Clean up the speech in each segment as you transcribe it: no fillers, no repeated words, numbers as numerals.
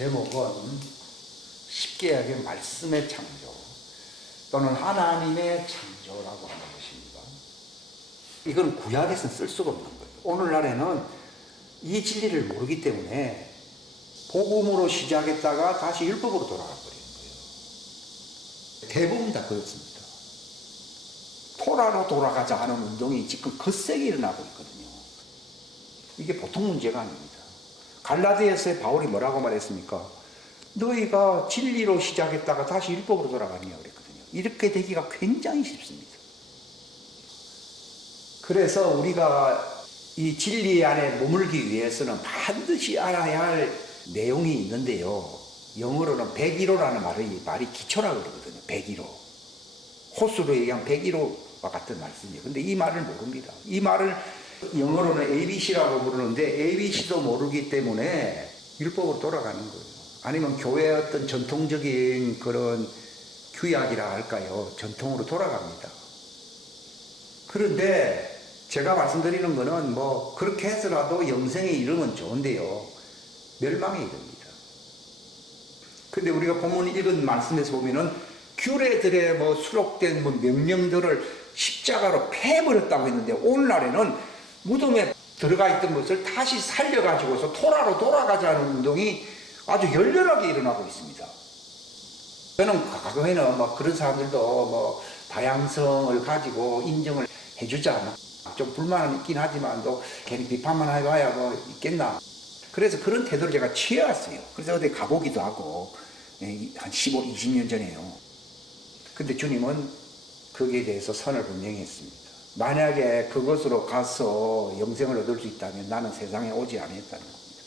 제목은 쉽게 이야기하면 말씀의 창조 또는 하나님의 창조라고 하는 것입니다. 이건 구약에서는 쓸 수가 없는 거예요. 오늘날에는 이 진리를 모르기 때문에 복음으로 시작했다가 다시 율법으로 돌아가 버리는 거예요. 대부분 다 그렇습니다. 토라로 돌아가자 하는 운동이 지금 거세게 일어나고 있거든요. 이게 보통 문제가 아닙니다. 갈라디아서에 바울이 뭐라고 말했습니까? 너희가 진리로 시작했다가 다시 율법으로 돌아가냐 그랬거든요. 이렇게 되기가 굉장히 쉽습니다. 그래서 우리가 이 진리 안에 머물기 위해서는 반드시 알아야 할 내용이 있는데요. 영어로는 101호라는 말이 기초라고 그러거든요. 101호. 호수로 얘기하면 101호와 같은 말씀이에요. 근데 이 말을 모릅니다. 이 말을 영어로는 ABC라고 부르는데 ABC도 모르기 때문에 율법으로 돌아가는 거예요. 아니면 교회의 어떤 전통적인 그런 규약이라 할까요? 전통으로 돌아갑니다. 그런데 제가 말씀드리는 거는 뭐 그렇게 해서라도 영생에 이르면 좋은데요. 멸망에 이릅니다. 근데 우리가 본문 읽은 말씀에서 보면은 규례들의 뭐 수록된 뭐 명령들을 십자가로 패버렸다고 했는데 오늘날에는 무덤에 들어가 있던 것을 다시 살려가지고서 토라로 돌아가자는 운동이 아주 열렬하게 일어나고 있습니다. 저는 과거에는 뭐 그런 사람들도 뭐 다양성을 가지고 인정을 해주자. 좀 불만은 있긴 하지만도 괜히 비판만 해봐야 뭐 있겠나. 그래서 그런 태도를 제가 취해왔어요. 그래서 어디 가보기도 하고, 한 15, 20년 전에요. 근데 주님은 거기에 대해서 선을 분명히 했습니다. 만약에 그것으로 가서 영생을 얻을 수 있다면 나는 세상에 오지 않았다는 겁니다.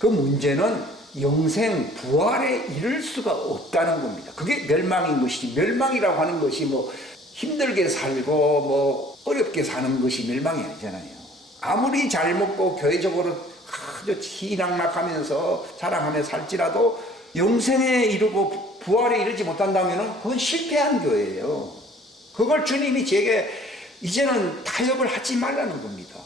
그 문제는 영생, 부활에 이를 수가 없다는 겁니다. 그게 멸망인 것이지, 멸망이라고 하는 것이 뭐 힘들게 살고 뭐 어렵게 사는 것이 멸망이 아니잖아요. 아무리 잘 먹고 교회적으로 아주 희락락하면서 자랑하며 살지라도 영생에 이르고 부활에 이르지 못한다면 그건 실패한 교회예요. 그걸 주님이 제게 이제는 타협을 하지 말라는 겁니다.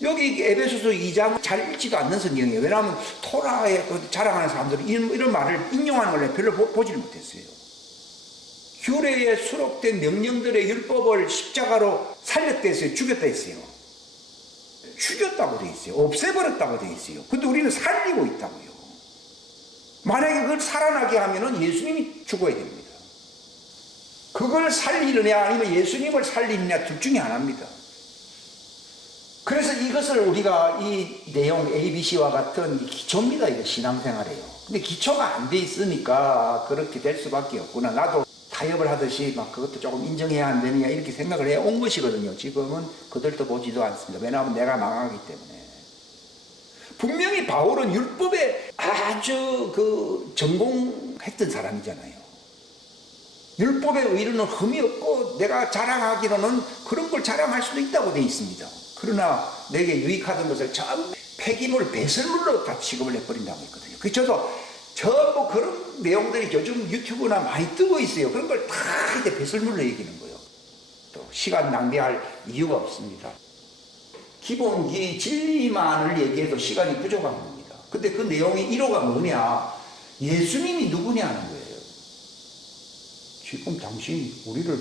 여기 에베소서 2장 잘 읽지도 않는 성경이에요. 왜냐하면 토라에 자랑하는 사람들은 이런 말을 인용하는 걸 별로 보지를 못했어요. 규례에 수록된 명령들의 율법을 십자가로 살렸다 했어요? 죽였다 했어요? 죽였다고 돼 있어요. 없애버렸다고 돼 있어요. 근데 우리는 살리고 있다고요. 만약에 그걸 살아나게 하면은 예수님이 죽어야 됩니다. 그걸 살리느냐 아니면 예수님을 살리느냐 둘 중에 하나입니다. 그래서 이것을 우리가 이 내용 ABC와 같은 기초입니다. 이거 신앙생활이에요. 근데 기초가 안 돼 있으니까 그렇게 될 수밖에 없구나. 나도 타협을 하듯이 막 그것도 조금 인정해야 안 되느냐 이렇게 생각을 해 온 것이거든요. 지금은 그들도 보지도 않습니다. 왜냐하면 내가 망하기 때문에. 분명히 바울은 율법에 아주 전공했던 사람이잖아요. 율법의 의로는 흠이 없고 내가 자랑하기로는 그런 걸 자랑할 수도 있다고 되어 있습니다. 그러나 내게 유익하던 것을 전부 폐기물 배설물로 다 취급을 해버린다고 했거든요. 그래서 저도 전부 그런 내용들이 요즘 유튜브나 많이 뜨고 있어요. 그런 걸 다 이제 배설물로 얘기하는 거예요. 또 시간 낭비할 이유가 없습니다. 기본기 진리만을 얘기해도 시간이 부족한 겁니다. 근데 그 내용의 1호가 뭐냐? 예수님이 누구냐는 거예요. 지금 당신 우리를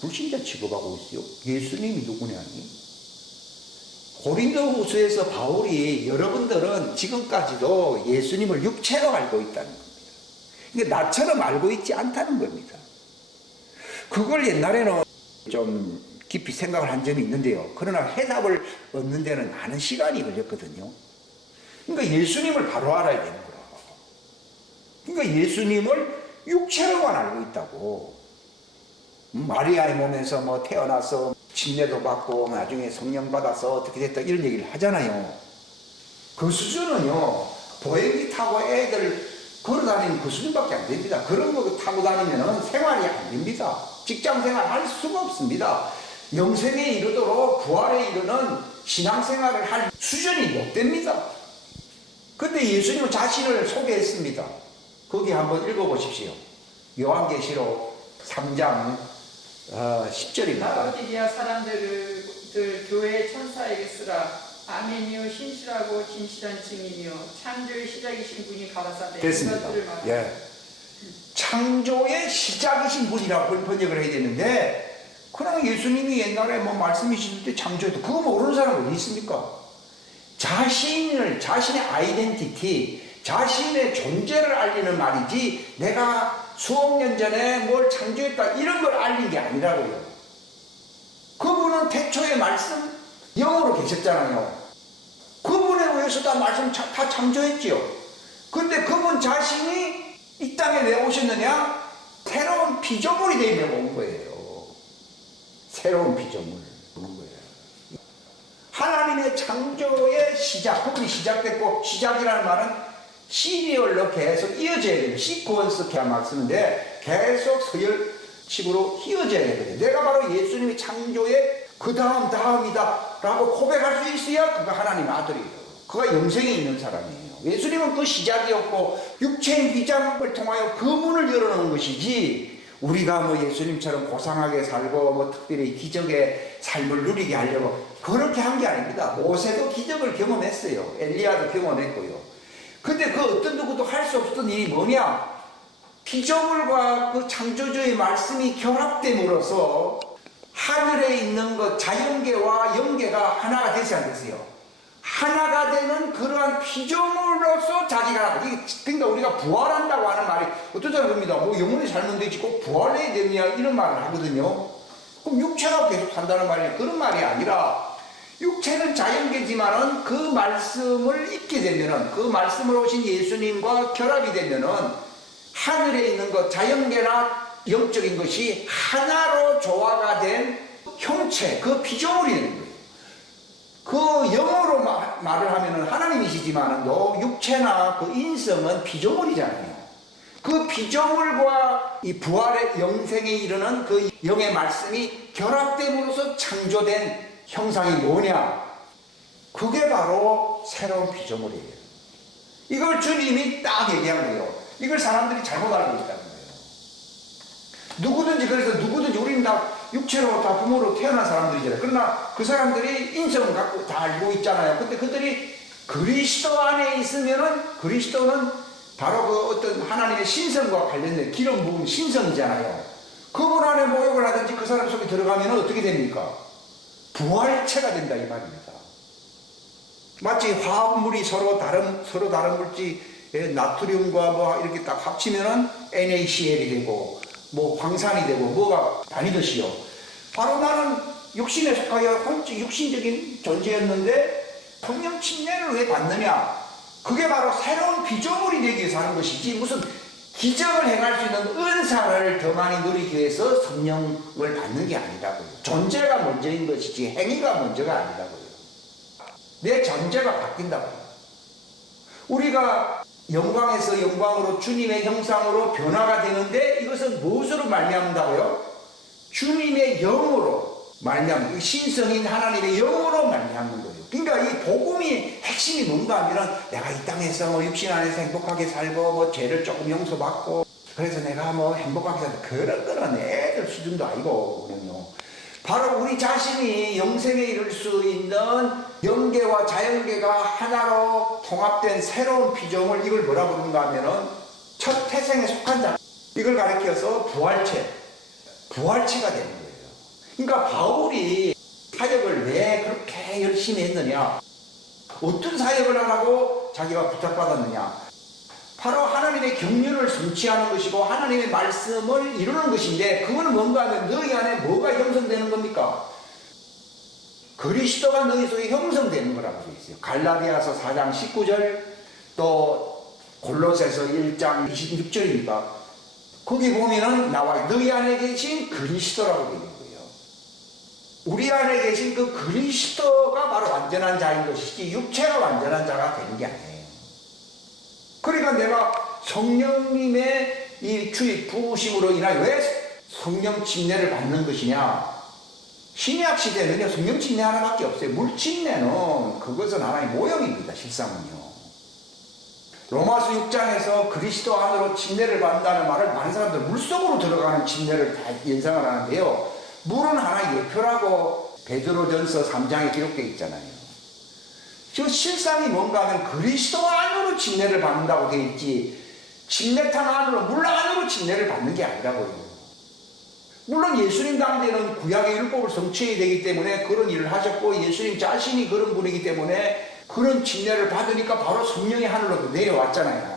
불신자 취급하고 있어요. 예수님이 누구냐니? 고린도후서에서 바울이 여러분들은 지금까지도 예수님을 육체로 알고 있다는 겁니다. 그러니까 나처럼 알고 있지 않다는 겁니다. 그걸 옛날에는 좀 깊이 생각을 한 점이 있는데요. 그러나 해답을 얻는 데는 많은 시간이 걸렸거든요. 그러니까 예수님을 바로 알아야 되는 거라. 그러니까 예수님을 육체로만 알고 있다고. 마리아의 몸에서 뭐 태어나서 침례도 받고 나중에 성령 받아서 어떻게 됐다 이런 얘기를 하잖아요. 그 수준은요, 보행기 타고 애들 걸어다니는 그 수준밖에 안 됩니다. 그런 거 타고 다니면 생활이 안 됩니다. 직장 생활 할 수가 없습니다. 영생에 이르도록 부활에 이르는 신앙생활을 할 수준이 못 됩니다. 근데 예수님은 자신을 소개했습니다. 거기 한번 읽어보십시오. 요한계시록 3장 10절입니다. 라오디게아 사람들을 교회의 천사에게 쓰라. 아멘이요 신실하고 진실한 증인이요 창조의 시작이신 분이 가라사대 됐습니다. 이것들을 말하라. 예. 창조의 시작이신 분이라고 번역을 해야 되는데, 그냥 예수님이 옛날에 뭐 말씀이실 때 창조했다. 그거 모르는 사람 어디 있습니까? 자신의 아이덴티티, 자신의 존재를 알리는 말이지, 내가 수억 년 전에 뭘 창조했다, 이런 걸 알린 게 아니라고요. 그분은 태초의 말씀, 영으로 계셨잖아요. 그분에 의해서 다 말씀 다 창조했지요. 근데 그분 자신이 이 땅에 왜 오셨느냐? 새로운 피조물이 되려고 온 거예요. 새로운 피조물 온 거예요. 하나님의 창조의 시작, 그분이 시작됐고, 시작이라는 말은 시리얼로 계속 이어져야 돼요. 시퀀스 계약말 쓰는데 계속 서열식으로 이어져야 되거든요. 내가 바로 예수님의 창조의 그 다음이다 라고 고백할 수 있어야 그가 하나님의 아들이에요. 그가 영생에 있는 사람이에요. 예수님은 그 시작이었고, 육체의 비장을 통하여 그 문을 열어놓은 것이지, 우리가 뭐 예수님처럼 고상하게 살고 뭐 특별히 기적의 삶을 누리게 하려고 그렇게 한 게 아닙니다. 모세도 기적을 경험했어요. 엘리야도 경험했고요. 근데 그 어떤 누구도 할 수 없었던 일이 뭐냐? 피조물과 그 창조주의 말씀이 결합됨으로써 하늘에 있는 것, 자연계와 영계가 하나가 되지 않겠어요? 하나가 되는 그러한 피조물로서 자기가, 그러니까 우리가 부활한다고 하는 말이, 어떤 사람이 봅니다. 뭐 영혼이 살면 되지 꼭 부활해야 되느냐 이런 말을 하거든요. 그럼 육체가 계속 산다는 말이 그런 말이 아니라, 육체는 자연계지만은 그 말씀을 잊게 되면은, 그 말씀을 오신 예수님과 결합이 되면은 하늘에 있는 것, 자연계나 영적인 것이 하나로 조화가 된 형체, 그 피조물이 되는 거예요. 그 영어로 말을 하면은 하나님이시지만은 육체나 그 인성은 피조물이잖아요. 그 피조물과 이 부활의 영생에 이르는 그 영의 말씀이 결합됨으로써 창조된 형상이 뭐냐? 그게 바로 새로운 피조물이에요. 이걸 주님이 딱 얘기한 거예요. 이걸 사람들이 잘못 알고 있다는 거예요. 누구든지, 그래서 누구든지, 우리는 다 육체로 다 부모로 태어난 사람들이잖아요. 그러나 그 사람들이 인성을 갖고 다 알고 있잖아요. 근데 그들이 그리스도 안에 있으면은, 그리스도는 바로 그 어떤 하나님의 신성과 관련된 기름 부은 신성이잖아요. 그분 안에 모욕을 하든지 그 사람 속에 들어가면 어떻게 됩니까? 부활체가 된다 이 말입니다. 마치 화합물이 서로 다른 물질, 나트륨과 뭐 이렇게 딱 합치면은 NaCl이 되고, 뭐 황산이 되고 뭐가 다니듯이요. 바로 나는 육신에 속하여 육신적인 존재였는데 성령 침례를 왜 받느냐? 그게 바로 새로운 피조물이 되기 위해서 하는 것이지, 무슨 기적을 행할 수 있는 은사를 더 많이 누리기 위해서 성령을 받는 게 아니라고요. 존재가 먼저인 것이지 행위가 먼저가 아니라고요. 내 존재가 바뀐다고요. 우리가 영광에서 영광으로 주님의 형상으로 변화가 되는데, 이것은 무엇으로 말미암는다고요? 주님의 영으로 말미암는, 신성인 하나님의 영으로 말미암는 거예요. 그러니까 이 복음이 핵심이 뭔가 하면, 내가 이 땅에서 뭐 육신 안에서 행복하게 살고 뭐 죄를 조금 용서받고 그래서 내가 뭐 행복하게 살고, 그런 거는 애들 수준도 아니고 그럼요. 바로 우리 자신이 영생에 이를 수 있는 영계와 자연계가 하나로 통합된 새로운 피조물, 이걸 뭐라 부른가 하면은 첫 태생에 속한 자, 이걸 가리켜서 부활체가 되는 거예요. 그러니까 바울이 사역을 왜 그렇게 열심히 했느냐? 어떤 사역을 하라고 자기가 부탁받았느냐? 바로 하나님의 경륜을 성취하는 것이고 하나님의 말씀을 이루는 것인데, 그거는 뭔가 하면 너희 안에 뭐가 형성되는 겁니까? 그리스도가 너희 속에 형성되는 거라고 되어 있어요. 갈라디아서 4장 19절, 또 골로새서 1장 26절입니까? 거기 보면은 나와 너희 안에 계신 그리스도라고 되어 있는 거예요. 우리 안에 계신 그 그리스도가 바로 완전한 자인 것이지, 육체가 완전한 자가 되는 게 아니에요. 그러니까 내가 성령님의 이 주의 부으심으로 인하여 왜 성령 침례를 받는 것이냐? 신약 시대는요, 성령 침례 하나밖에 없어요. 물 침례는 그것은 하나의 모형입니다. 실상은요. 로마서 6장에서 그리스도 안으로 침례를 받는다는 말을 많은 사람들 물속으로 들어가는 침례를 다 연상을 하는데요, 물은 하나의 예표라고 베드로전서 3장에 기록되어 있잖아요. 저 실상이 뭔가 하면 그리스도 안으로 침례를 받는다고 되어 있지 침례탕 안으로 물 안으로 침례를 받는 게 아니라고요. 물론 예수님 당대는 구약의 율법을 성취해야 되기 때문에 그런 일을 하셨고 예수님 자신이 그런 분이기 때문에 그런 침례를 받으니까 바로 성령이 하늘로 내려왔잖아요.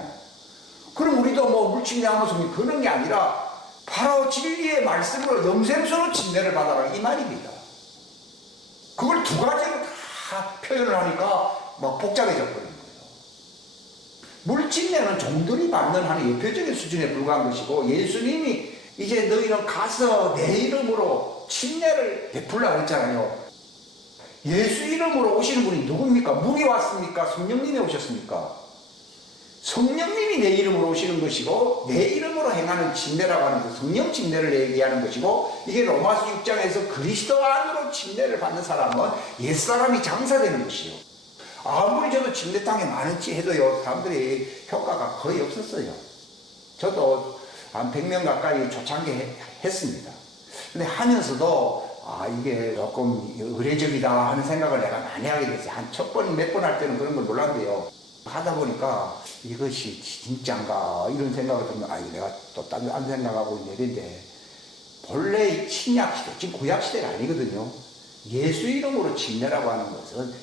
그럼 우리도 뭐 물침례하면서 그런 게 아니라 바로 진리의 말씀으로 영생수로 침례를 받아라 이 말입니다. 그걸 두 가지로 다 표현을 하니까 막 복잡해져 버린 거예요. 물침례는 종들이 받는 하는 예표적인 수준에 불과한 것이고 예수님이 이제 너희는 가서 내 이름으로 침례를 베풀라고 했잖아요. 예수 이름으로 오시는 분이 누굽니까? 물이 왔습니까? 성령님이 오셨습니까? 성령님이 내 이름으로 오시는 것이고 내 이름으로 행하는 침례라고 하는 그 성령 침례를 얘기하는 것이고 이게 로마서 6장에서 그리스도 안으로 침례를 받는 사람은 옛사람이 장사되는 것이요. 아무리 저도 침례탕에 많은지 해도요 사람들이 효과가 거의 없었어요. 저도 한 100명 가까이 초창기 했습니다. 근데 하면서도 이게 조금 의례적이다 하는 생각을 내가 많이 하게 됐어요. 한 첫 번, 몇 번 할 때는 그런 걸 몰랐는데요. 하다 보니까 이것이 진짜인가 이런 생각을 들면 내가 또 딴 생각하고 있는데 본래 신약시대, 지금 구약시대가 아니거든요. 예수 이름으로 침례라고 하는 것은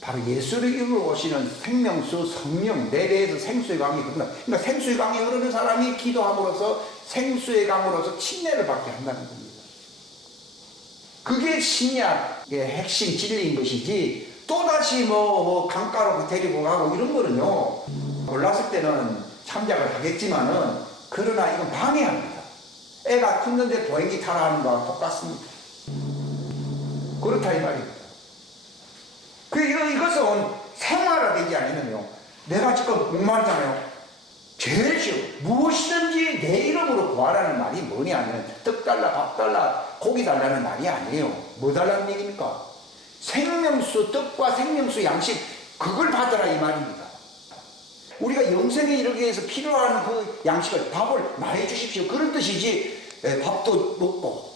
바로 예수 이름으로 오시는 생명수, 성령, 내 배에서 생수의 강이 흐른다. 그러니까 생수의 강이 흐르는 사람이 기도함으로써 생수의 강으로서 침례를 받게 한다는 겁니다. 그게 신약의 핵심 진리인 것이지 또다시 뭐 강가로 데리고 가고 이런 거는요 몰랐을 때는 참작을 하겠지만은 그러나 이건 방해합니다. 애가 컸는데 보행기 타라 하는 거와 똑같습니다. 그렇다 이 말입니다. 이것은 생활화되지 않으면요 내가 지금 목말잖아요. 제일 쉬워 무엇이든지 내 이름으로 구하라는 말이 뭐냐면 떡 달라 밥 달라 고기 달라는 말이 아니에요. 뭐 달라는 얘기입니까? 생명수 떡과 생명수 양식 그걸 받으라 이 말입니다. 우리가 영생에 이르기 위해서 필요한 그 양식을 밥을 많이 주십시오 그런 뜻이지 밥도 먹고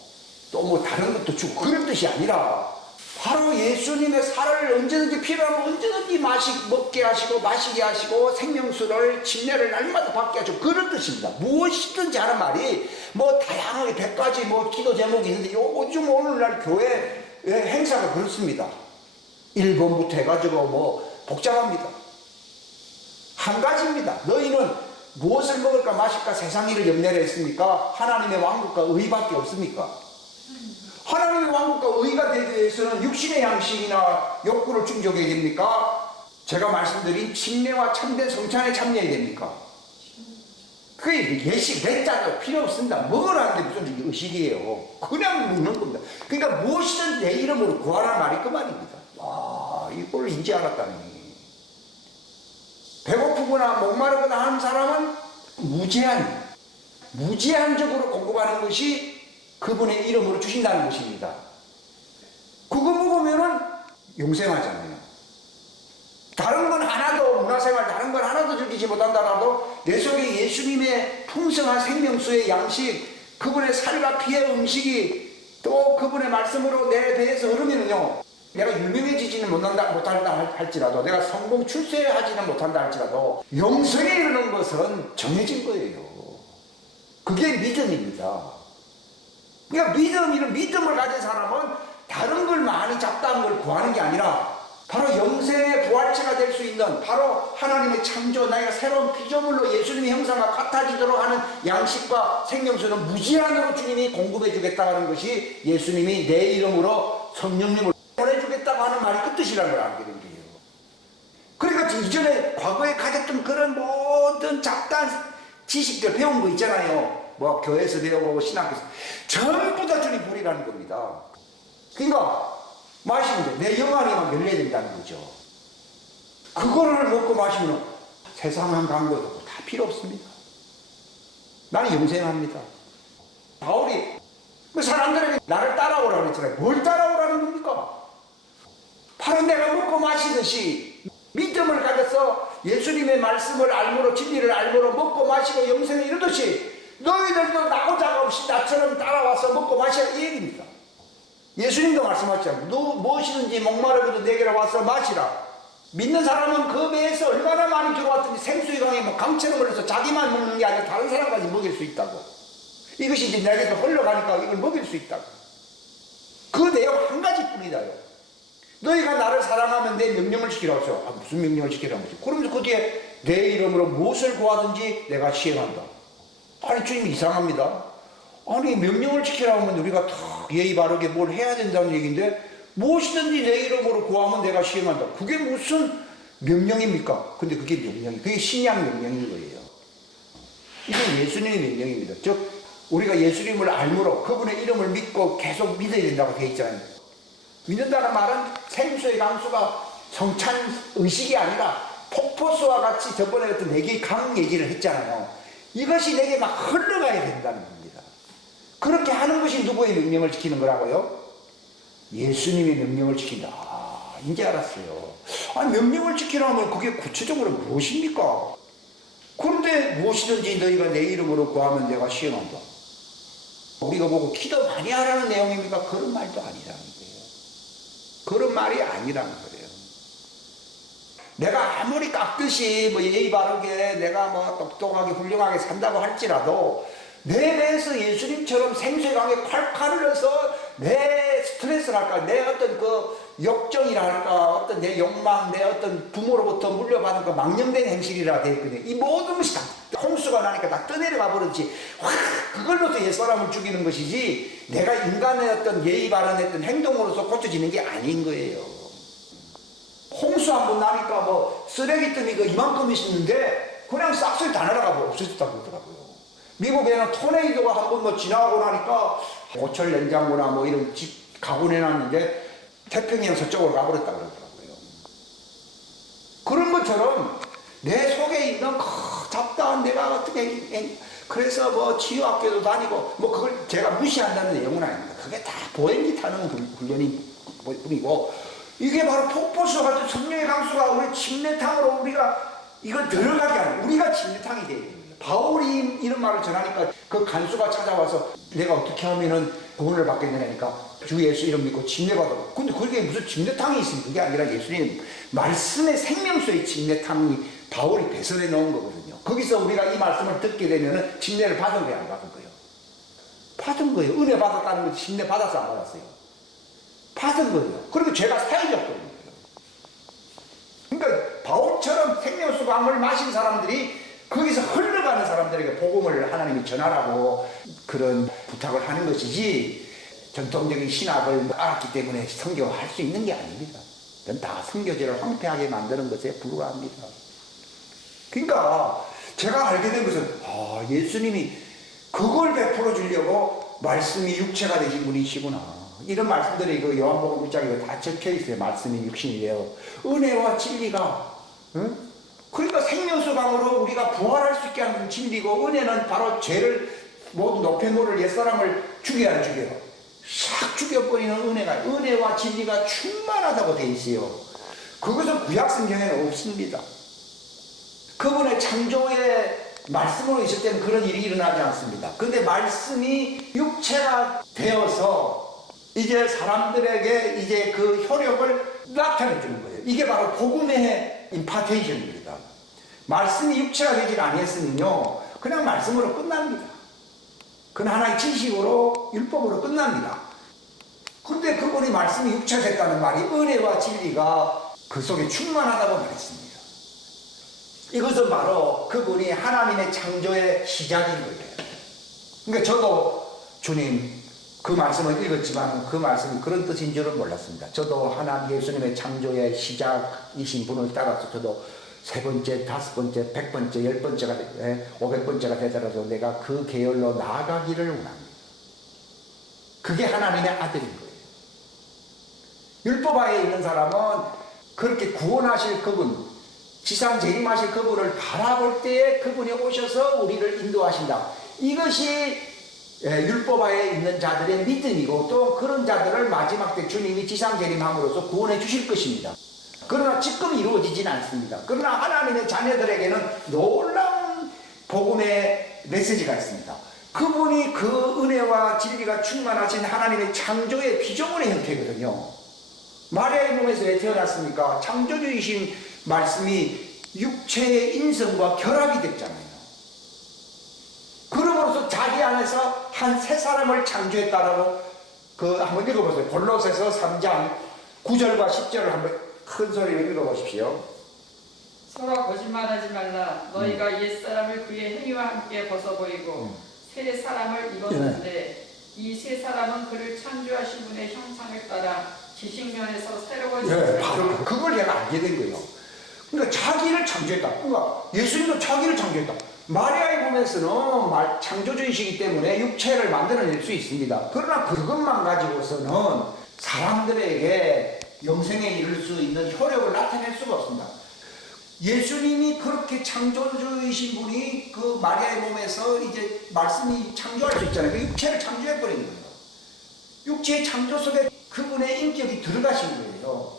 또 뭐 다른 것도 주고 그런 뜻이 아니라 바로 예수님의 살을 언제든지 필요하면 언제든지 먹게 하시고 마시게 하시고 생명수를 침례를 날마다 받게 하시고 그런 뜻입니다. 무엇이든지 하는 말이 뭐 다양하게 100가지 뭐 기도 제목이 있는데 요즘 오늘날 교회 행사가 그렇습니다. 1번부터 해가지고 뭐 복잡합니다. 한 가지입니다. 너희는 무엇을 먹을까 마실까 세상 일을 염려를 했습니까? 하나님의 왕국과 의밖에 없습니까? 하나님의 왕국과 의가 되기 위해서는 육신의 양식이나 욕구를 충족해야 됩니까? 제가 말씀드린 침례와 참된 성찬에 참여해야 됩니까? 그게 예식, 내자가 필요 없습니다. 먹으라는데 무슨 의식이에요. 그냥 먹는 겁니다. 그러니까 무엇이든 내 이름으로 구하라는 말이 그 말입니다. 와, 이걸 이제 알았다니. 배고프거나 목마르거나 하는 사람은 무제한적으로 공급하는 것이 그분의 이름으로 주신다는 것입니다. 그거 먹으면은 영생하잖아요. 다른 건 하나도 문화생활 다른 건 하나도 즐기지 못한다라도 내 속에 예수님의 풍성한 생명수의 양식 그분의 살과 피의 음식이 또 그분의 말씀으로 내 배에서 흐르면요 내가 유명해지지는 못한다 할지라도 내가 성공 출세하지는 못한다 할지라도 영생에 이르는 것은 정해진 거예요. 그게 믿음입니다. 그러니까 믿음을 가진 사람은 다른 걸 많이 잡다한 걸 구하는 게 아니라 바로 영생의 부활체가 될 수 있는 바로 하나님의 창조 나이가 새로운 피조물로 예수님의 형상과 같아지도록 하는 양식과 생명수는 무제한으로 주님이 공급해 주겠다는 것이 예수님이 내 이름으로 성령님을 보내주겠다고 하는 말이 그 뜻이라는 걸 알게 된 거예요. 그러니까 이전에 과거에 가졌던 그런 모든 잡다한 지식들 배운 거 있잖아요. 뭐 교회에서 배우고 신학교에서 전부 다 주님 불이라는 겁니다. 그러니까 마시면 내 영안이 막 열려야 된다는 거죠. 그거를 먹고 마시면 세상한 강도도 다 필요 없습니다. 나는 영생합니다. 바울이 사람들에게 나를 따라오라고 그랬잖아요. 뭘 따라오라는 겁니까? 바로 내가 먹고 마시듯이 믿음을 가져서 예수님의 말씀을 알므로 진리를 알므로 먹고 마시고 영생에 이르듯이 너희들도 나오자가 없이 나처럼 따라와서 먹고 마시라 이 얘기입니다. 예수님도 말씀하셨잖아요. 무엇이든지 목마르고도 내게로 와서 마시라. 믿는 사람은 그 배에서 얼마나 많이 들어왔든지 생수의 강에 뭐 강처럼 흘러서 자기만 먹는 게 아니라 다른 사람까지 먹일 수 있다고. 이것이 이제 내게서 흘러가니까 이걸 먹일 수 있다고. 그 내용 한 가지뿐이다요. 너희가 나를 사랑하면 내 명령을 지키라고 했어. 아, 무슨 명령을 지키라는 거지? 그러면서 그 뒤에 내 이름으로 무엇을 구하든지 내가 시행한다. 아니 주님 이상합니다. 아니 명령을 지키라고 하면 우리가 다 예의 바르게 뭘 해야 된다는 얘기인데 무엇이든지 내 이름으로 구하면 내가 시행한다. 그게 무슨 명령입니까? 근데 그게 명령이, 그게 신약 명령인 거예요. 이게 예수님의 명령입니다. 즉 우리가 예수님을 알므로 그분의 이름을 믿고 계속 믿어야 된다고 되어 있잖아요. 믿는다는 말은 생수의 강수가 성찬 의식이 아니라 폭포수와 같이 저번에 어떤 내게 강 얘기를 했잖아요. 이것이 내게 막 흘러가야 된다는 겁니다. 그렇게 하는 것이 누구의 명령을 지키는 거라고요? 예수님의 명령을 지킨다. 아, 이제 알았어요. 아니, 명령을 지키라면 그게 구체적으로 무엇입니까? 그런데 무엇이든지 너희가 내 이름으로 구하면 내가 시행한다. 우리가 보고 기도 많이 하라는 내용입니까? 그런 말도 아니라는 거예요. 그런 말이 아니라는 거예요. 내가 아무리 깎듯이 뭐 예의 바르게 내가 뭐 똑똑하게 훌륭하게 산다고 할지라도 내 배에서 예수님처럼 생수의 강에 콸콸 흘러서 내 스트레스를 할까, 내 어떤 그 욕정이라 할까, 어떤 내 욕망, 내 어떤 부모로부터 물려받은 그 망령된 행실이라 되어 있거든요. 이 모든 것이 다 홍수가 나니까 다 떠내려가 버렸지. 그걸로서 옛사람을 죽이는 것이지 내가 인간의 어떤 예의 바른 어떤 행동으로서 고쳐지는 게 아닌 거예요. 홍수 한 번 나니까 뭐 쓰레기통이 그 이만큼 있었는데 그냥 싹쓸이 다 날아가고 없어졌다고 그러더라고요. 미국에는 토네이도가 한 번 뭐 지나가고 나니까 고철 냉장고나 뭐 이런 집 가구 내놨는데 태평양 서쪽으로 가버렸다 그러더라고요. 그런 것처럼 내 속에 있는 잡다한 내가 어떻게 그래서 뭐 치유학교도 다니고 뭐 그걸 제가 무시한다는 내용은 아닙니다. 그게 다 보행기 타는 훈련이 뿐이고 이게 바로 폭포수 같은 성령의 강수가 우리 침례탕으로 우리가 이걸 들어가게 하는 우리가 침례탕이 돼야 됩니다. 바울이 이런 말을 전하니까 그 간수가 찾아와서 내가 어떻게 하면은 구원을 받겠느냐니까 주 예수 이름 믿고 침례받아. 근데 그게 무슨 침례탕이 있으면 그게 아니라 예수님 말씀의 생명수의 침례탕이 바울이 배설해 놓은 거거든요. 거기서 우리가 이 말씀을 듣게 되면은 침례를 받은 거야, 안 받은 거예요? 받은 거예요. 은혜 받았다는 거 침례 받았어, 안 받았어요? 받은 거예요. 그리고 죄가 사해졌거든요. 그러니까 바울처럼 생명수강을 마신 사람들이 거기서 흘러가는 사람들에게 복음을 하나님이 전하라고 그런 부탁을 하는 것이지 전통적인 신학을 알았기 때문에 선교할 수 있는 게 아닙니다. 그건 다 선교제를 황폐하게 만드는 것에 불과합니다. 그러니까 제가 알게 된 것은 예수님이 그걸 베풀어 주려고 말씀이 육체가 되신 분이시구나. 이런 말씀들이 그 요한복음 1장에 다 적혀 있어요. 말씀이 육신이래요. 은혜와 진리가 그러니까 생명수강으로 우리가 부활할 수 있게 하는 진리고 은혜는 바로 죄를 모든 노폐물을 옛사람을 죽여야 죽여요. 싹 죽여버리는 은혜와 진리가 충만하다고 되어 있어요. 그것은 구약성경에는 없습니다. 그분의 창조의 말씀으로 있을 때는 그런 일이 일어나지 않습니다. 그런데 말씀이 육체가 되어서 이제 사람들에게 이제 그 효력을 나타내 주는 거예요. 이게 바로 복음의 임파테이션입니다. 말씀이 육체가 되지 아니했으면요 그냥 말씀으로 끝납니다. 그건 하나의 지식으로 율법으로 끝납니다. 근데 그분이 말씀이 육체가 됐다는 말이 은혜와 진리가 그 속에 충만하다고 말했습니다. 이것은 바로 그분이 하나님의 창조의 시작인 거예요. 그러니까 저도 주님 그 말씀을 읽었지만 그 말씀이 그런 뜻인 줄은 몰랐습니다. 저도 하나님 예수님의 창조의 시작이신 분을 따라서 저도 3번째, 5번째, 100번째, 10번째가, 500번째가 되더라도 내가 그 계열로 나아가기를 원합니다. 그게 하나님의 아들인 거예요. 율법하에 있는 사람은 그렇게 구원하실 그분, 지상 재림하실 그분을 바라볼 때에 그분이 오셔서 우리를 인도하신다. 이것이 율법하에 있는 자들의 믿음이고 또 그런 자들을 마지막 때 주님이 지상 재림함으로써 구원해 주실 것입니다. 그러나 지금 이루어지진 않습니다. 그러나 하나님의 자녀들에게는 놀라운 복음의 메시지가 있습니다. 그분이 그 은혜와 진리가 충만하신 하나님의 창조의 피조물의 형태거든요. 마리아의 몸에서 왜 태어났습니까? 창조주이신 말씀이 육체의 인성과 결합이 됐잖아요. 그러므로서 자기 안에서 한 새 사람을 창조했다라고 한번 읽어보세요. 골로새서 3장 9절과 10절을 한번 큰 소리로 읽어보십시오. 서로 거짓말하지 말라. 너희가 옛사람을 그의 행위와 함께 벗어버리고 새 사람을 입었는데 이 새 사람은 그를 창조하신 분의 형상을 따라 지식면에서 새로워지는 바로 그걸 내가 알게 된 거예요. 그러니까 자기를 창조했다. 그러니까 예수님도 자기를 창조했다. 마리아의 몸에서는 창조주이시기 때문에 육체를 만들어낼 수 있습니다. 그러나 그것만 가지고서는 사람들에게 영생에 이를 수 있는 효력을 나타낼 수가 없습니다. 예수님이 그렇게 창조주이신 분이 그 마리아의 몸에서 이제 말씀이 창조할 수 있잖아요. 그 육체를 창조해버린 거예요. 육체의 창조 속에 그분의 인격이 들어가신 거예요.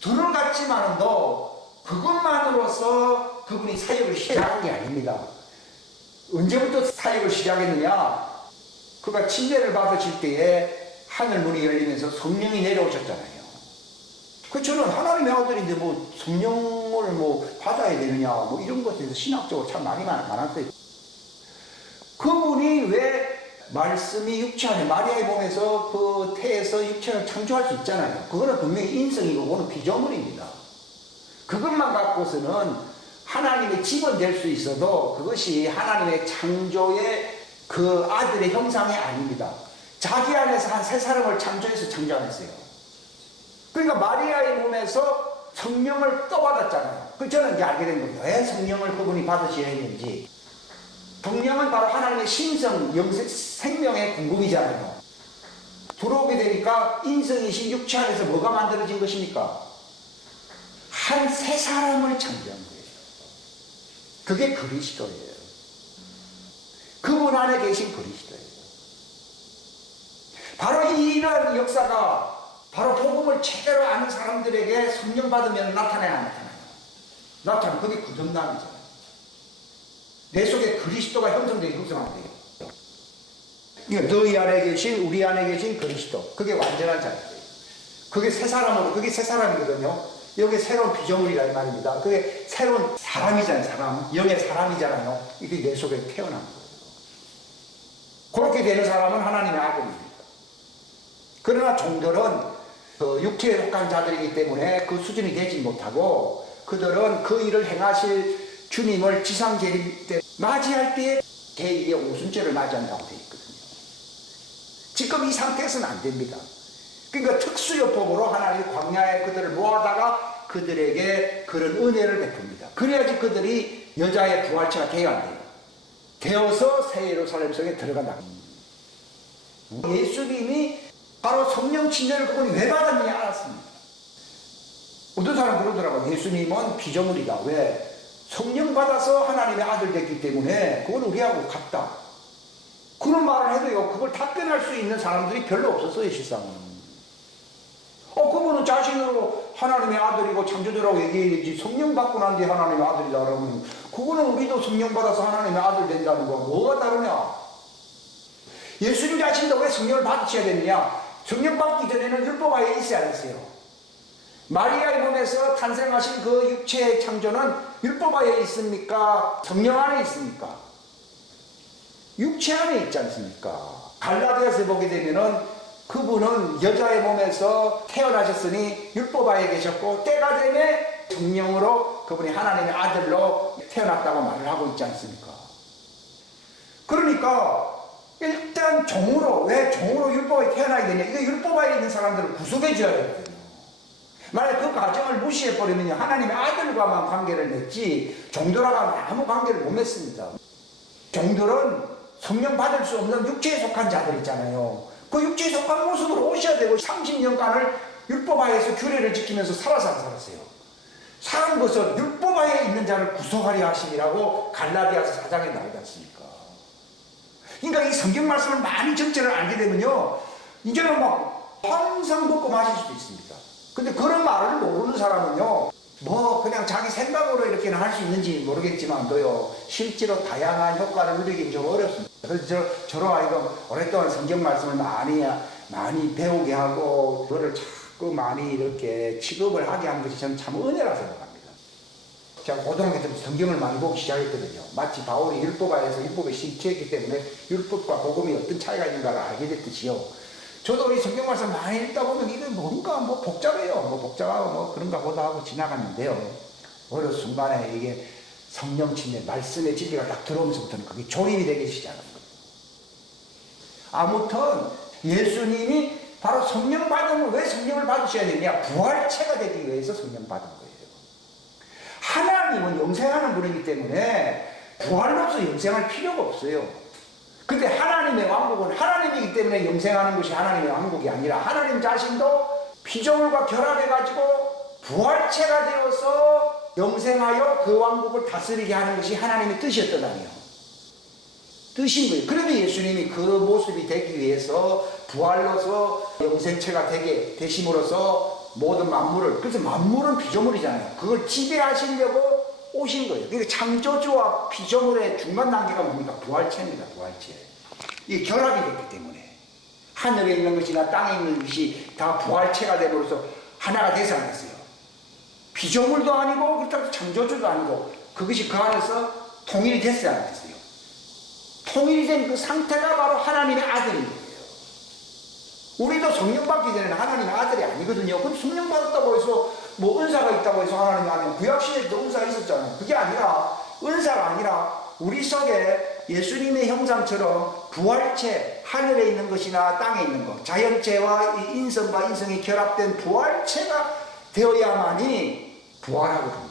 들어갔지만도 그것만으로서 그분이 사역을 시작한 게 아닙니다. 언제부터 사역을 시작했느냐? 그가 침례를 받으실 때에 하늘 문이 열리면서 성령이 내려오셨잖아요. 그 저는 하나님의 아들인데 뭐 성령을 뭐 받아야 되느냐 뭐 이런 것에 대해서 신학적으로 참 많이 많았어요. 그분이 왜 말씀이 육체 안에 마리아의 몸에서 그 태에서 육체를 창조할 수 있잖아요. 그거는 분명히 인성이고 그거는 피조물입니다. 그것만 갖고서는 하나님의 집은 될 수 있어도 그것이 하나님의 창조의 그 아들의 형상이 아닙니다. 자기 안에서 한 새 사람을 창조해서 창조하셨어요. 그러니까 마리아의 몸에서 성령을 떠받았잖아요. 그 저는 이제 알게 된 겁니다. 왜 성령을 그분이 받으셔야 했는지. 성령은 바로 하나님의 신성, 생명의 궁극이잖아요. 들어오게 되니까 인성이신 육체 안에서 뭐가 만들어진 것입니까? 한 새 사람을 창조한 거예요. 그게 그리스도예요. 그분 안에 계신 그리스도예요. 바로 이러한 역사가 바로 복음을 제대로 아는 사람들에게 성령 받으면 나타나야 안 나타나요? 나타나요. 그게 구정남이잖아요. 내 속에 그리스도가 형성되게 형성하면 돼요. 그러니까 너희 안에 계신 우리 안에 계신 그리스도 그게 완전한 자예요. 그게 새 사람으로 그게 새 사람이거든요. 여기 새로운 피조물이라 이 말입니다. 그게 새로운 사람이잖아요. 사람 영의 사람이잖아요. 이게 내 속에 태어난 거예요. 그렇게 되는 사람은 하나님의 아들입니다. 그러나 종들은 그 육체에 속한 자들이기 때문에 그 수준이 되지 못하고 그들은 그 일을 행하실 주님을 지상재림 때 맞이할 때에 제2의 오순절을 맞이한다고 되어 있거든요. 지금 이 상태에서는 안 됩니다. 그러니까 특수요법으로 하나님이 광야에 그들을 모아다가 그들에게 그런 은혜를 베풉니다. 그래야지 그들이 여자의 부활체가 되어야 돼요. 되어서 새 예루살렘 속에 들어간다. 예수님이 바로 성령 침례를 그분이 왜 받았느냐 알았습니다. 어떤 사람 그러더라고요. 예수님은 피조물이다. 왜? 성령 받아서 하나님의 아들 됐기 때문에 그건 우리하고 같다. 그런 말을 해도요. 그걸 답변할 수 있는 사람들이 별로 없었어요. 실상은. 그분은 자신으로 하나님의 아들이고 창조주라고 얘기해야지 성령 받고 난 뒤에 하나님의 아들이다 그러면 그거는 우리도 성령 받아서 하나님의 아들 된다는 거 뭐가 다르냐? 예수님 자신도 왜 성령을 받으셔야 되느냐? 성령 받기 전에는 율법 아래 있어야 했어요. 마리아의 몸에서 탄생하신 그 육체의 창조는 율법 아래 있습니까? 성령 안에 있습니까? 육체 안에 있지 않습니까? 갈라디아서에 보게 되면은 그분은 여자의 몸에서 태어나셨으니 율법 아래 계셨고 때가 되면 성령으로 그분이 하나님의 아들로 태어났다고 말을 하고 있지 않습니까? 그러니까 일단 종으로 왜 종으로 율법에 태어나야 되냐? 이거 율법 아래 있는 사람들을 구속해 줘야 되거든요. 만약 그 과정을 무시해버리면 하나님의 아들과만 관계를 맺지 종들하고는 아무 관계를 못 맺습니다. 종들은 성령 받을 수 없는 육체에 속한 자들이잖아요. 그 육체에 속한 모습으로 오셔야 되고 30년간을 율법 하에서 규례를 지키면서 살았어요. 사는 것은 율법 하에 있는 자를 구속하려 하심이라고 갈라디아서 4장에 나오지 않습니까? 그러니까 이 성경 말씀을 많이 전체를 알게 되면요. 이제는 막 항상 먹고 마실 수도 있습니다. 근데 그런 말을 모르는 사람은요. 뭐 그냥 자기 생각으로 이렇게는 할 수 있는지 모르겠지만도요. 실제로 다양한 효과를 누리긴 좀 어렵습니다. 그래서 저런 아이가 오랫동안 성경 말씀을 많이 배우게 하고 그거를 자꾸 많이 이렇게 취급을 하게 한 것이 저는 참 은혜라고 생각합니다. 제가 고등학교 때 성경을 많이 보기 시작했거든요. 마치 바울이 율법하에서 율법에 심취했기 때문에 율법과 복음이 어떤 차이가 있는가를 알게 됐듯이요. 저도 이 성경 말씀 많이 읽다 보면 이게 뭔가 뭐 복잡해요. 뭐 복잡하고 뭐 그런가 보다 하고 지나갔는데요. 어느 순간에 이게 성령 침례, 말씀의 진리가 딱 들어오면서부터는 그게 조립이 되기 시작한 거예요. 아무튼 예수님이 바로 성령 받으면 왜 성령을 받으셔야 되냐? 부활체가 되기 위해서 성령 받은 거예요. 하나님은 영생하는 분이기 때문에 부활로서 영생할 필요가 없어요. 근데 하나님의 왕국은 하나님이기 때문에 영생하는 것이 하나님의 왕국이 아니라 하나님 자신도 피조물과 결합해가지고 부활체가 되어서 영생하여 그 왕국을 다스리게 하는 것이 하나님의 뜻이었더라고요. 뜻인 거예요. 그래도 예수님이 그 모습이 되기 위해서 부활로서 영생체가 되게 되심으로써 모든 만물을, 그래서 만물은 피조물이잖아요. 그걸 지배하시려고 오신 거예요. 그러니까 창조주와 피조물의 중간 단계가 뭡니까? 부활체입니다. 부활체. 이게 결합이 됐기 때문에 하늘에 있는 것이나 땅에 있는 것이 다 부활체가 되므로써 하나가 되지 않았어요. 피조물도 아니고 그렇다고 창조주도 아니고 그것이 그 안에서 통일이 됐어야 안 됐어요. 통일이 된 그 상태가 바로 하나님의 아들인 거예요. 우리도 성령 받기 전에는 하나님의 아들이 아니거든요. 그럼 성령 받았다고 해서 뭐 은사가 있다고 해서 하나님이 아니면 구약시대에도 은사가 있었잖아요. 그게 아니라 은사가 아니라 우리 속에 예수님의 형상처럼 부활체, 하늘에 있는 것이나 땅에 있는 것, 자연체와 이 인성과 인성이 결합된 부활체가 되어야만이 부활하거든요.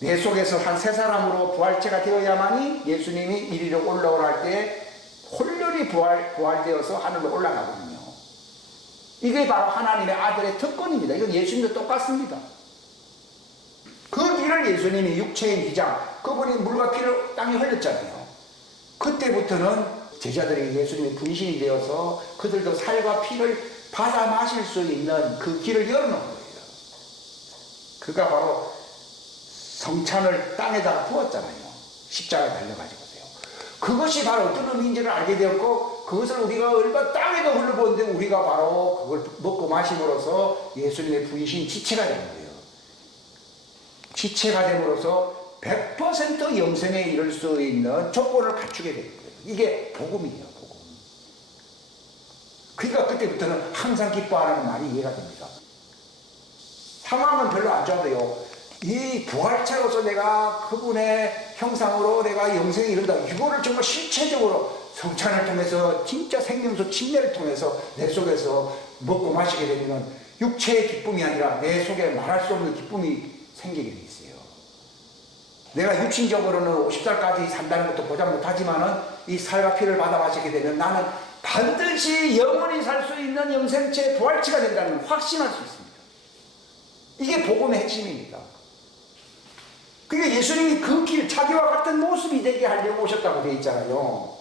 내 속에서 한 세 사람으로 부활체가 되어야만이 예수님이 이리로 올라오라 할 때 홀렬히 부활되어서 하늘로 올라가거든요. 이게 바로 하나님의 아들의 특권입니다. 이건 예수님도 똑같습니다. 그 길을 예수님이 육체인 기장, 그분이 물과 피를 땅에 흘렸잖아요. 그때부터는 제자들이 예수님의 분신이 되어서 그들도 살과 피를 받아 마실 수 있는 그 길을 열어놓은 거예요. 그가 바로 성찬을 땅에다가 부었잖아요. 십자가에 달려가지고서요. 그것이 바로 어떤 의미인지를 알게 되었고 그것을 우리가 얼마 땅에도 흘러보는데 우리가 바로 그걸 먹고 마심으로써 예수님의 분신 지체가 되는 거예요. 지체가 됨으로써 100% 영생에 이를 수 있는 조건을 갖추게 되는 거예요. 이게 복음이에요. 복음. 그러니까 그때부터는 항상 기뻐하라는 말이 이해가 됩니다. 상황은 별로 안 좋아도요. 이 부활체로서 내가 그분의 형상으로 내가 영생에 이른다. 이거를 정말 실체적으로 성찬을 통해서 진짜 생명수 침례를 통해서 내 속에서 먹고 마시게 되면 육체의 기쁨이 아니라 내 속에 말할 수 없는 기쁨이 생기게 돼 있어요. 내가 육신적으로는 50살까지 산다는 것도 보장 못하지만은 이 살과 피를 받아 마시게 되면 나는 반드시 영원히 살 수 있는 영생체 부활체가 된다는 걸 확신할 수 있습니다. 이게 복음의 핵심입니다. 그러니까 예수님이 그 길, 자기와 같은 모습이 되게 하려고 오셨다고 되어 있잖아요.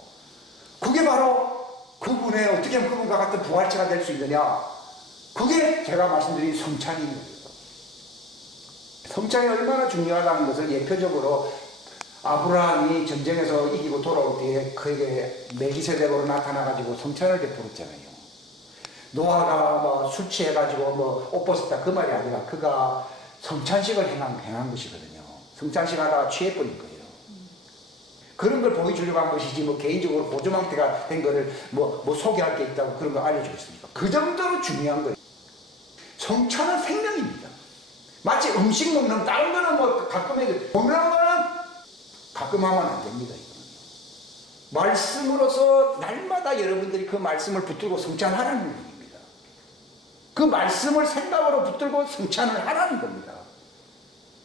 그게 바로 그분의 어떻게 하면 그분과 같은 부활체가 될 수 있느냐. 그게 제가 말씀드린 성찬인 거예요. 성찬이 얼마나 중요하다는 것을 예표적으로 아브라함이 전쟁에서 이기고 돌아올 때에 그에게 멜기세덱으로 나타나가지고 성찬을 베풀었잖아요. 노아가 뭐 술 취해가지고 뭐 옷 벗었다 그 말이 아니라 그가 성찬식을 행한 것이거든요. 성찬식 하다가 취해버린 거예요. 그런 걸 보여주려고 한 것이지 뭐 개인적으로 보조망태가 된 거를 뭐 소개할 게 있다고 그런 거 알려주겠습니까? 그 정도로 중요한 거예요. 성찬은 생명입니다. 마치 음식 먹는 다른 거는 뭐 가끔 해도 먹는 거는 가끔 하면 안 됩니다. 이거는. 말씀으로서 날마다 여러분들이 그 말씀을 붙들고 성찬하라는 겁니다. 그 말씀을 생각으로 붙들고 성찬을 하라는 겁니다.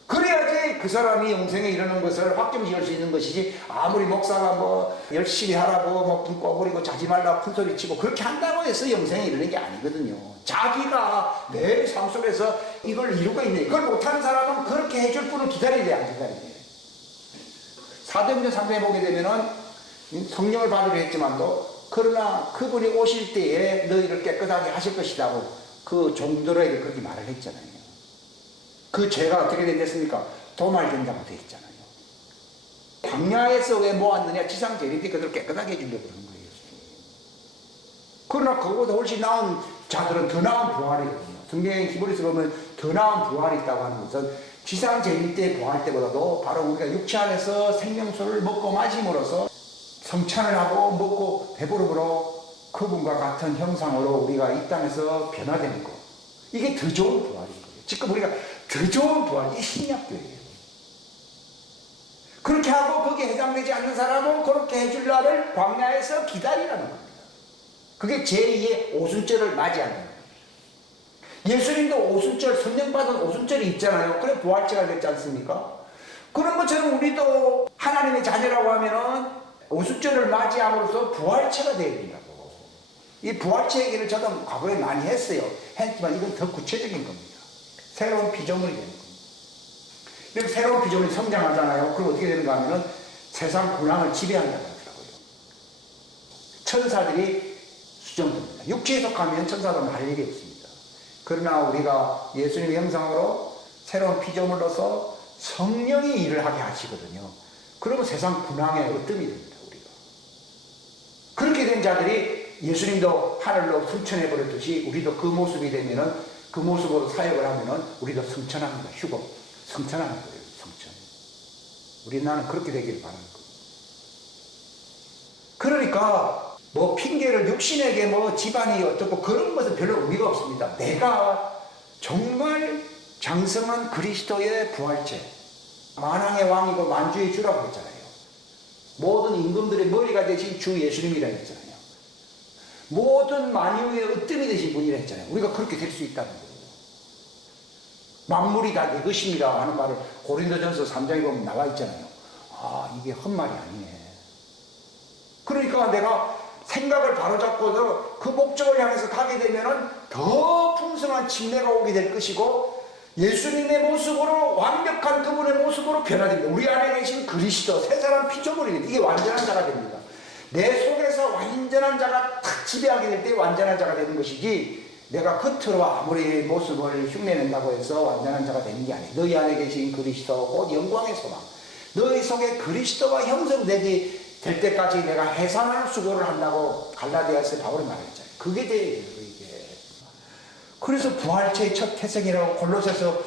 그래야지 그 사람이 영생에 이르는 것을 확정지을 수 있는 것이지 아무리 목사가 뭐 열심히 하라고 뭐 불 꺼버리고 자지 말라고 큰소리 치고 그렇게 한다고 해서 영생에 이르는 게 아니거든요. 자기가 내 삶 속에서 이걸 이루고 있네. 이걸 못하는 사람은 그렇게 해줄 분을 기다려야 돼, 안 기다려야 돼. 사도행전 3장에 보게 되면은 성령을 받으려 했지만도 그러나 그분이 오실 때에 너희를 깨끗하게 하실 것이라고 그 종들에게 그렇게 말을 했잖아요. 그 죄가 어떻게 된댔습니까? 도말된다고 되어 있잖아요. 광야에서 왜 모았느냐? 지상 재림이 그들을 깨끗하게 해주려고 그러는 거예요. 그러나 그거보다 훨씬 나은 자들은 더 나은 부활이거든요. 성경의 히브리서 보면 더 나은 부활이 있다고 하는 것은 지상 재림 때 부활 때보다도 바로 우리가 육체 안에서 생명수를 먹고 마심으로써 성찬을 하고 먹고 배부름으로 그분과 같은 형상으로 우리가 이 땅에서 변화되는 것. 이게 더 좋은 부활인 거예요. 지금 우리가 더 좋은 부활, 이게 신약교회예요. 그렇게 하고 거기에 해당되지 않는 사람은 그렇게 해줄 날을 광야에서 기다리라는 겁니다. 그게 제2의 오순절을 맞이하는 거예요. 예수님도 오순절, 성령받은 오순절이 있잖아요. 그래 부활체가 됐지 않습니까? 그런 것처럼 우리도 하나님의 자녀라고 하면은 오순절을 맞이함으로써 부활체가 되어야 된다고. 이 부활체 얘기를 저도 과거에 많이 했어요. 했지만 이건 더 구체적인 겁니다. 새로운 피조물이 되는 겁니다. 이렇게 새로운 피조물이 성장하잖아요. 그럼 어떻게 되는가 하면은 세상 군왕을 지배한다고 하더라고요. 천사들이 수정됩니다. 육체에 속하면 천사들은 할 일이 없습니다. 그러나 우리가 예수님의 형상으로 새로운 피조물로서 성령이 일을 하게 하시거든요. 그러면 세상 군왕의 으뜸이 됩니다. 우리가. 그렇게 된 자들이 예수님도 하늘로 승천해 버렸듯이 우리도 그 모습이 되면은 그 모습으로 사역을 하면은 우리도 승천합니다. 휴거. 성천하는 거예요. 성천. 우리 나는 그렇게 되기를 바라는 거예요. 그러니까 뭐 핑계를 육신에게 뭐 집안이 어떻고 그런 것은 별로 의미가 없습니다. 내가 정말 장성한 그리스도의 부활체, 만왕의 왕이고 만주의 주라고 했잖아요. 모든 임금들의 머리가 되신 주 예수님이라 했잖아요. 모든 만유의 으뜸이 되신 분이라 했잖아요. 우리가 그렇게 될 수 있다는 거예요. 만물이 다 내 것입니다 하는 말을 고린도전서 3장에 보면 나와 있잖아요. 아, 이게 헛말이 아니네. 그러니까 내가 생각을 바로잡고서 그 목적을 향해서 가게 되면은 더 풍성한 침례가 오게 될 것이고 예수님의 모습으로 완벽한 그분의 모습으로 변화됩니다. 우리 안에 계신 그리스도 새 사람 피조물이 됩니다. 이게 완전한 자가 됩니다. 내 속에서 완전한 자가 탁 지배하게 될 때 완전한 자가 되는 것이지 내가 겉으로 아무리 모습을 흉내낸다고 해서 완전한 자가 되는 게 아니에요. 너희 안에 계신 그리스도 곧 영광의 소망, 너희 속에 그리스도가 형성되기 될 때까지 내가 해산할 수고를 한다고 갈라디아서 바울이 말했잖아요. 그게 돼요. 이게. 그래서 부활체의 첫 태생이라고 골로새서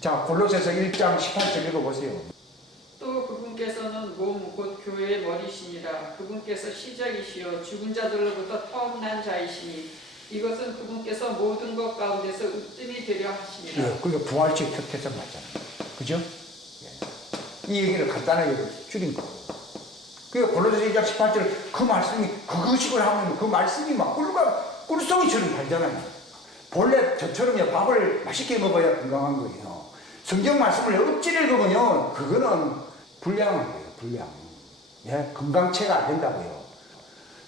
자 골로새서 1장 18절 읽어보세요. 또 그분께서는 몸 곧 교회의 머리시니라. 그분께서 시작이시여 죽은 자들로부터 터어난 자이시니 이것은 그분께서 모든 것 가운데서 으뜸이 되려 하시니라. 예, 그러니까 부활체의 첫 태생 맞잖아요. 그죠? 예. 이 얘기를 간단하게 줄인 거예요. 그러니까 골로새서 1장 18절 그 말씀이 그것이걸 하면 그 말씀이 막 꿀송이처럼 달잖아요. 본래 저처럼요 밥을 맛있게 먹어야 건강한 거예요. 성경 말씀을 억지로 읽으면요 그거는 불량한 거예요. 불량. 예, 건강체가 안 된다고요.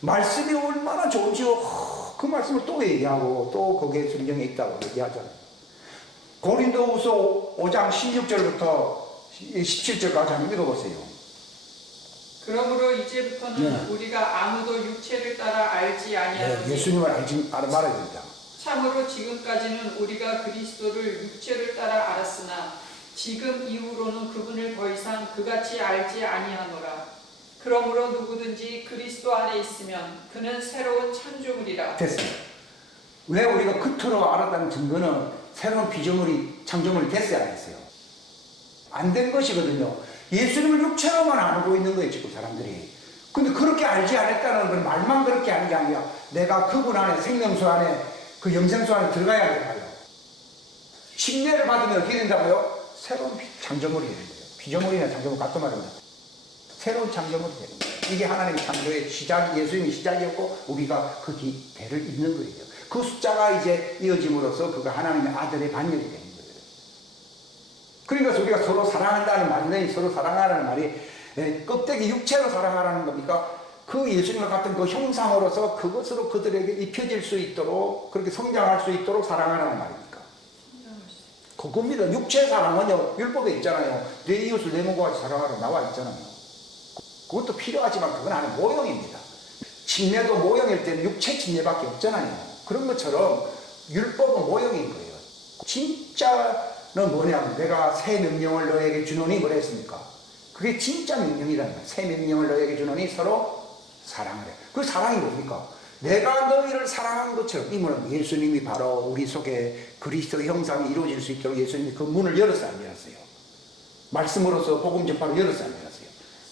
말씀이 얼마나 좋은지요. 그 말씀을 또 얘기하고 또 거기에 성경에 있다고 얘기하잖아요. 고린도후서 5장 16절부터 17절까지 한번 읽어보세요. 그러므로 이제부터는 우리가 아무도 육체를 따라 알지 아니하노니 예수님을 알아야 됩니다. 참으로 지금까지는 우리가 그리스도를 육체를 따라 알았으나 지금 이후로는 그분을 더 이상 그같이 알지 아니하노라. 그러므로 누구든지 그리스도 안에 있으면 그는 새로운 창조물이라. 됐습니다. 왜 우리가 겉으로 알았다는 증거는 새로운 피조물이 창조물이 됐어야 안 됐어요. 안 된 것이거든요. 예수님을 육체로만 알고 있는 거예요, 지금 사람들이. 근데 그렇게 알지 않았다는 건 말만 그렇게 하는 게 아니라 내가 그분 안에 생명수 안에 그 영생수 안에 들어가야 된다고요. 침례를 받으면 어떻게 된다고요? 새로운 창조물이 되는 거예요. 피조물이나 창조물 같은 말입니다. 새로운 창조물이 되는 거예요. 이게 하나님의 창조의 시작, 예수님의 시작이었고 우리가 그 배를 잇는 거예요. 그 숫자가 이제 이어짐으로써 그가 하나님의 아들의 반열이 되는 거예요. 그러니까 우리가 서로 사랑한다는 말이 서로 사랑하라는 말이 껍데기 육체로 사랑하라는 겁니까? 그 예수님과 같은 그 형상으로서 그것으로 그들에게 입혀질 수 있도록 그렇게 성장할 수 있도록 사랑하라는 말입니까? 그겁니다. 육체 사랑은요 율법에 있잖아요. 내 이웃을 내 몸과 같이 사랑하라 나와 있잖아요. 그것도 필요하지만 그건 하나의 모형입니다. 침례도 모형일 때는 육체 침례밖에 없잖아요. 그런 것처럼 율법은 모형인 거예요. 진짜는 뭐냐면 내가 새 명령을 너에게 주노니 뭐라 했습니까? 그게 진짜 명령이라는 거예요. 새 명령을 너에게 주노니 서로 사랑하래. 그 사랑이 뭡니까? 내가 너희를 사랑한 것처럼, 이 문은 예수님이 바로 우리 속에 그리스도의 형상이 이루어질 수 있도록 예수님이 그 문을 열었어요, 안 열었어요? 말씀으로서 복음 전파를 열었어요, 안 열었어요?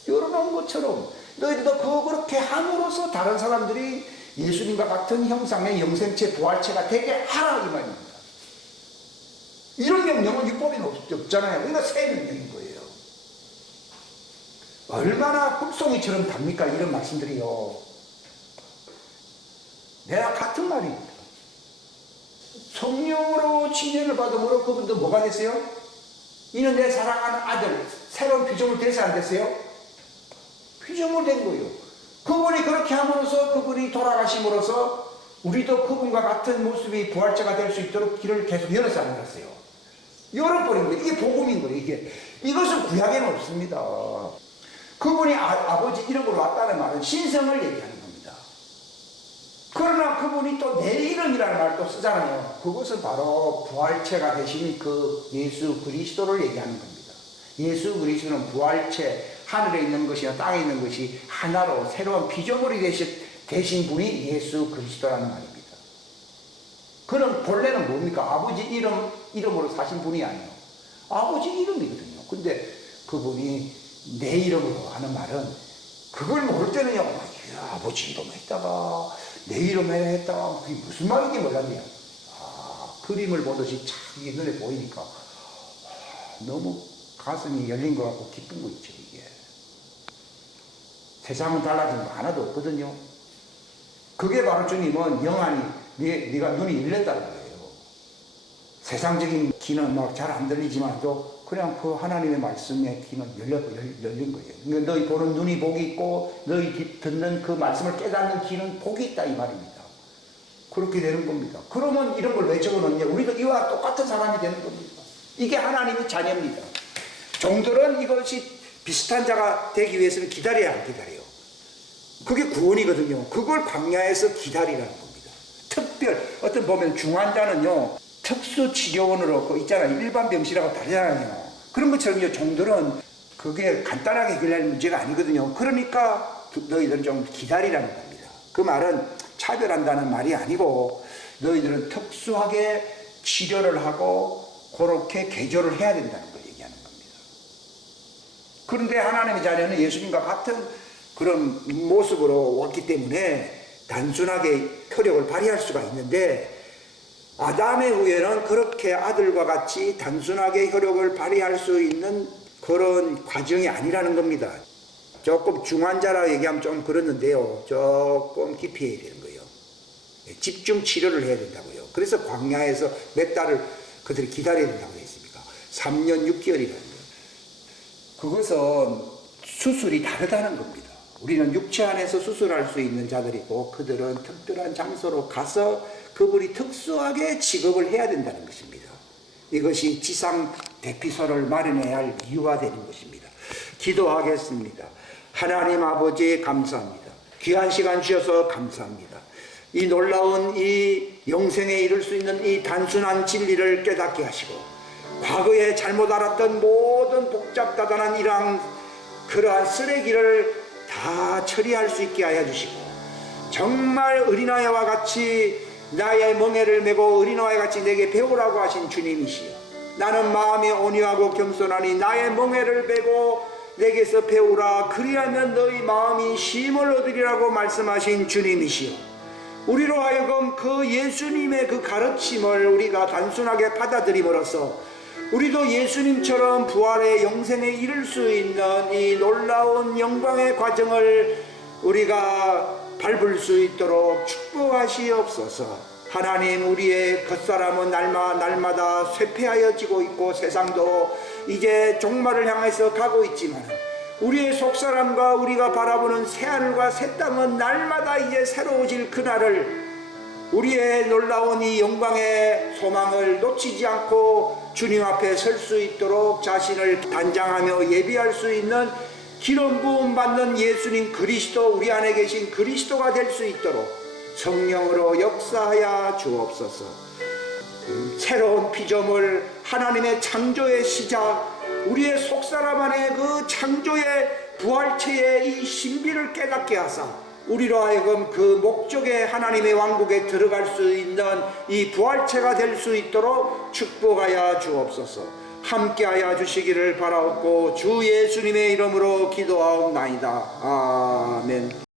열어놓은 것처럼 너희들도 그렇게 함으로써 다른 사람들이 예수님과 같은 형상의 영생체 부활체가 되게 하라, 이 말입니다. 이런 명령은 율법에는 없잖아요. 그러니까 새 명령인 거예요. 얼마나 hul송이처럼 답니까, 이런 말씀들이요. 내가 같은 말입니다. 성령으로 진행을 받음으로 그분도 뭐가 됐어요? 이는 내 사랑하는 아들, 새로운 피조물 돼서 안 됐어요? 피조물 된 거예요. 그분이 그렇게 함으로써, 그분이 돌아가심으로써 우리도 그분과 같은 모습이 부활자가 될 수 있도록 길을 계속 열어서 안 열었어요. 열어버린 거예요. 이게 복음인 거예요. 이것은 구약에는 없습니다. 그분이 아버지 이름으로 왔다는 말은 신성을 얘기하는 겁니다. 그러나 그분이 또 내 이름이라는 말도 쓰잖아요. 그것은 바로 부활체가 되신 그 예수 그리스도를 얘기하는 겁니다. 예수 그리스도는 부활체, 하늘에 있는 것이나 땅에 있는 것이 하나로 새로운 피조물이 되신 분이 예수 그리스도라는 말입니다. 그럼 본래는 뭡니까? 아버지 이름으로 사신 분이 아니에요. 아버지 이름이거든요. 근데 그분이 내 이름으로 하는 말은, 그걸 모를 때는요, 아버지 이름 했다가 내 이름에 했다가 그게 무슨 말인지 몰랐네요. 그림을 보듯이 참 이게 눈에 보이니까 너무 가슴이 열린 것 같고 기쁜 거 있죠. 이게 세상은 달라진 거 하나도 없거든요. 그게 바로 주님은 영안이, 네가 눈이 열렸다는 거예요. 세상적인 귀는 막 잘 안 들리지만도 그냥 그 하나님의 말씀의 귀는 열린 거예요. 그러니까 너희 보는 눈이 복이 있고 너희 듣는 그 말씀을 깨닫는 귀는 복이 있다, 이 말입니다. 그렇게 되는 겁니다. 그러면 이런 걸 왜 적어놓냐? 우리도 이와 똑같은 사람이 되는 겁니다. 이게 하나님의 자녀입니다. 종들은 이것이 비슷한 자가 되기 위해서는 기다려야 안 기다려요. 그게 구원이거든요. 그걸 광야에서 기다리라는 겁니다. 특별, 어떤 보면 중환자는요, 특수치료원으로 그 있잖아요. 일반 병실하고 다르잖아요. 그런 것처럼요, 종들은 그게 간단하게 해결할 문제가 아니거든요. 그러니까 너희들은 좀 기다리라는 겁니다. 그 말은 차별한다는 말이 아니고 너희들은 특수하게 치료를 하고 그렇게 개조를 해야 된다는 걸 얘기하는 겁니다. 그런데 하나님의 자녀는 예수님과 같은 그런 모습으로 왔기 때문에 단순하게 효력을 발휘할 수가 있는데, 아담의 후에는 그렇게 아들과 같이 단순하게 효력을 발휘할 수 있는 그런 과정이 아니라는 겁니다. 조금 중환자라 얘기하면 좀 그렇는데요, 조금 깊이 해야 되는 거예요. 집중 치료를 해야 된다고요. 그래서 광야에서 몇 달을 그들이 기다려야 된다고 했습니까? 3년 6개월이라는 거예요. 그것은 수술이 다르다는 겁니다. 우리는 육체 안에서 수술할 수 있는 자들이고, 그들은 특별한 장소로 가서 그분이 특수하게 직업을 해야 된다는 것입니다. 이것이 지상 대피소를 마련해야 할 이유가 되는 것입니다. 기도하겠습니다. 하나님 아버지, 감사합니다. 귀한 시간 주셔서 감사합니다. 이 놀라운 이 영생에 이를 수 있는 이 단순한 진리를 깨닫게 하시고, 과거에 잘못 알았던 모든 복잡다단한 이러한 그러한 쓰레기를 다 처리할 수 있게 하여 주시고, 정말 어린아이와 같이 나의 멍에를 메고 어린아이와 같이 내게 배우라고 하신 주님이시여, 나는 마음이 온유하고 겸손하니 나의 멍에를 메고 내게서 배우라, 그리하면 너희 마음이 쉼을 얻으리라고 말씀하신 주님이시여, 우리로 하여금 그 예수님의 그 가르침을 우리가 단순하게 받아들임으로써 우리도 예수님처럼 부활의 영생에 이를 수 있는 이 놀라운 영광의 과정을 우리가 밟을 수 있도록 축복하시옵소서. 하나님, 우리의 겉사람은 날마다 쇠폐하여지고 있고 세상도 이제 종말을 향해서 가고 있지만, 우리의 속사람과 우리가 바라보는 새하늘과 새 땅은 날마다 이제 새로워질 그날을, 우리의 놀라운 이 영광의 소망을 놓치지 않고 주님 앞에 설 수 있도록 자신을 단장하며 예비할 수 있는 기름 부음 받는 예수님 그리스도, 우리 안에 계신 그리스도가 될 수 있도록 성령으로 역사하여 주옵소서. 새로운 피조물, 하나님의 창조의 시작, 우리의 속사람 안에 그 창조의 부활체의 이 신비를 깨닫게 하사 우리로 하여금 그 목적의 하나님의 왕국에 들어갈 수 있는 이 부활체가 될 수 있도록 축복하여 주옵소서. 함께하여 주시기를 바라옵고 주 예수님의 이름으로 기도하옵나이다. 아멘.